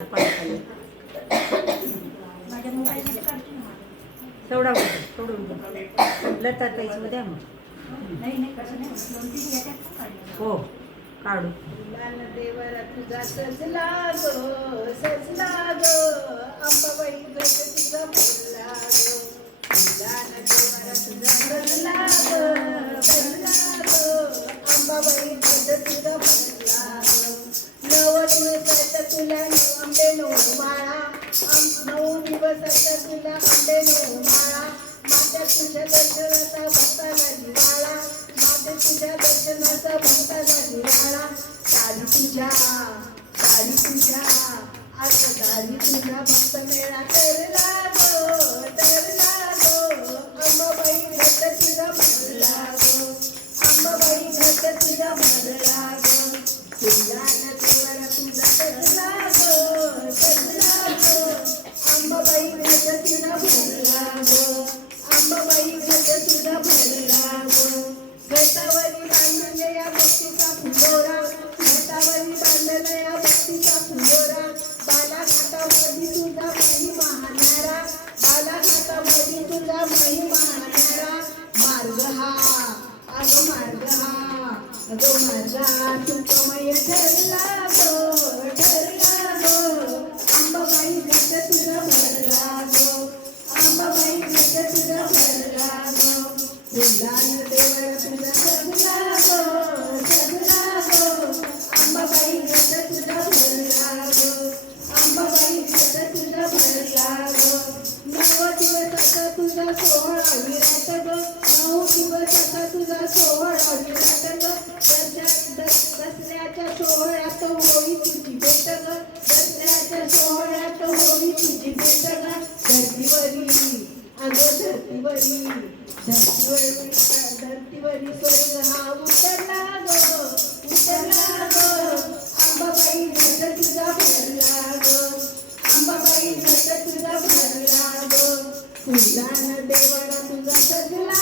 माझ्या मोबाईलमध्ये काढते ना. सोडा सोडून लता ताईच उद्या मग नाही कसं नाही 2-3 याच्यात काढलं. हो काढू. देवरा तुझा सजला गो अंबाबाई गज तुझा बोलला गो. देवरा तुझा सजला गो अंबाबाई गज तुझा बोलला गो. 9 दिवसात तुला आंबे 9 माळा 9 दिवसात तुला आंबे 9 माळा. माझ्या तुझ्या दर्शनाचा भक्ताला निवाळा माझ्या तुझ्या दर्शनाचा भक्ताला निवाळा. दारी तुझ्या दारी तुझा भक्त मेळा करला गो अंबाबाई घट तुझा भरला गो अंबाबाई घट तुझा भरला गो. तुझ्या देवाला तुझा सजला गो अंबाबाई घट तुझा भरला गो अंबाबाई घट तुझा भरला गो. घटावरी बांधले या भक्तीचा फुलोरा घटावरी बांधले या भक्तीचा फुलोरा. बालाघाटामध्ये तुझा महिमा हाणारा बालाघाटामध्ये तुझा महिमा हाणारा. मार्ग हा सुखमय ठरला गो अंबाबाई घट तुझा भरला गो अंबाबाई घट तुझा भरला गो. फुलान देवर तुझा सजला गो अंबाबाई घट तुझा भरला गो अंबाबाई घट तुझा भरला गो. 9 दिवसाचा तुझा सोहळा विराट गो 9 दिवसाचा तुझा सोहळा विराट गो. दसऱ्याच्या सोहळ्यात होळी तुझी भेट ग दसऱ्याच्या सोहळ्यात होळी तुझी भेट ग. धरतीवरी स्वर्ग हा उतरला गो अंबाबाई घट तुझा भरला गो अंबाबाई घट तुझा भरला गो. फुलान देवाला तुझा सजला